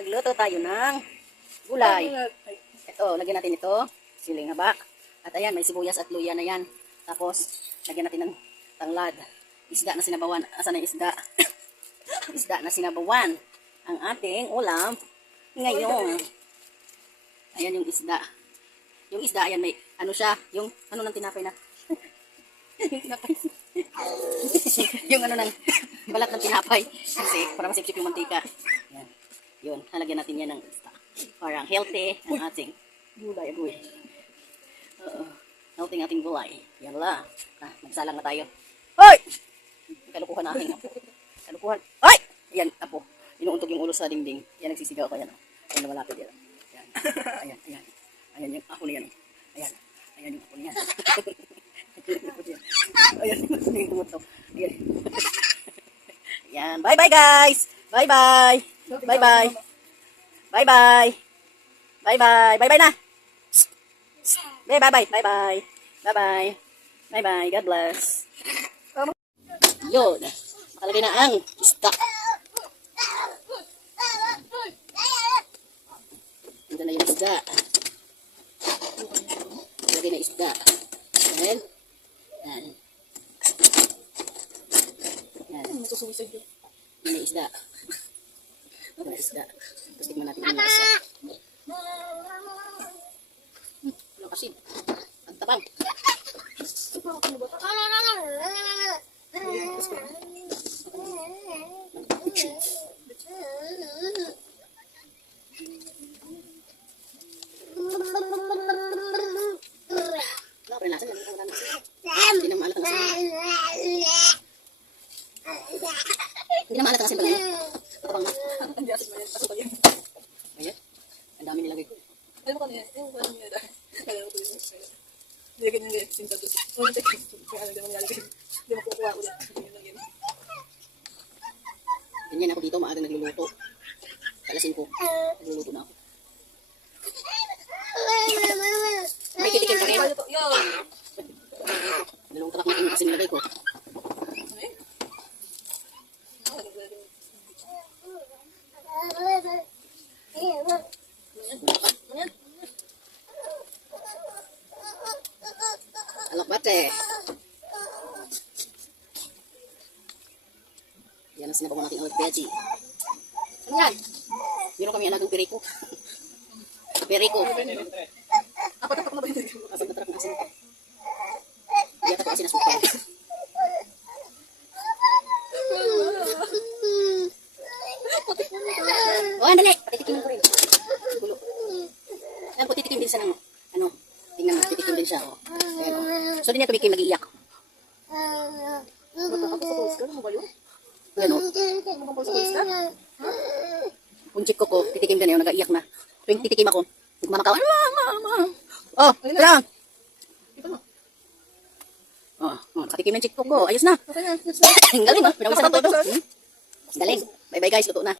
Magluto tayo ng gulay. Ito, lagyan natin ito. Siling haba. At ayan, may sibuyas at luya na yan. Tapos, lagyan natin ng tanglad. Isda na sinabawan. Asan na isda? Isda na sinabawan. Ang ating ulam ngayon. Ayan yung isda. Yung isda, ayan may, ano siya, yung, ano ng tinapay na? Yung tinapay. Yung ano ng, balat ng tinapay. Kasi, para masipsip yung mantika. Ayan. Yun, halagyan natin yan ng isda. Parang healthy ang ating gulay. Healthy ang ating gulay. Yan lang. Magsalang na tayo. Hoy! Kalukuhan na aking apo. Kalukuhan. Hoy! Ayan, apo. Inuuntog yung ulo sa dingding. Yan, nagsisigaw ko yan. Ayan, nawalapit yan. Ayan, ayan. Ayan yung ako na yan. Ayan. Ayan yung ako na yan. Ayan yung tumuto. Ayan. Ayan. Bye-bye guys! Bye-bye! Bye-bye! Bye-bye! Bye-bye! Bye-bye na! Bye-bye! Bye-bye! Bye-bye! Bye-bye! God bless! Yun. Makalagay na ang isda. Ito na yung isda. Lagay na isda. Yan. Yan. Yan. Yan na isda. Ito na isda. Tapos tignan natin yung lasa. Ang asin. Ang tapang. Hindi na maalat ang asin. Hindi na maalat ang asin ba ngayon? Matabang na. Ayan. Ang dami nilagay ko. Alam mo kanina, yung parang nila. Kaya ko yung nilagay niya yung sinta doon. O, check. Kaya alam naman nilagay. Hindi mo kukuha ulit. Ganyan ako dito, maagang nagluluto. Kalasin ko. Nagluluto na ako. May kitikin pa rin. Dalawang tapak na yung asin nilagay ko. Alok bate. Yan ang sinabaw natin ang veggie. Ano yan? Meron kami anagang periko. Periko. Ako tapak na ba yun? Asam na tarak ng asin. Yata ko asin na sukal. Oh, andali. Patitikin ko rin. Gulo. Ayan po, titikim din siya ng, ano, tingnan mo, titikim din siya. Oh. Ayan, oh. So, din niya tumikim, mag-iiyak. Ako sa post ka? Ano ba yun? Ayan, oh. Ano bang post ka? Punchik ko, titikim din yun, nag-iiyak na. Tuwing titikim ako, nagmamakaw. Oh, tira. Oh, nakatikim ng chick ko. Ayos na. Ang galing, oh. Pinawisan ng todo. Galing. Bye-bye guys, luto na.